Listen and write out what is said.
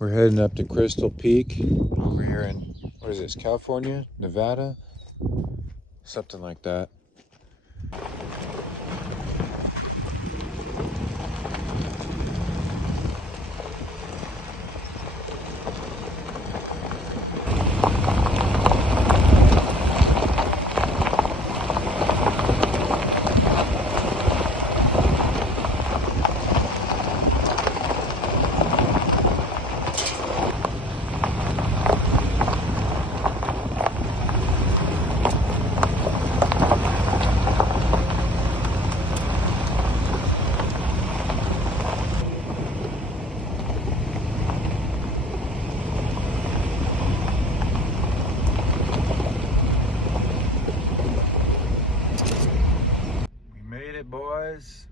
We're heading up to Crystal Peak over here in, what is this, California, Nevada? Something like that. We made it, boys.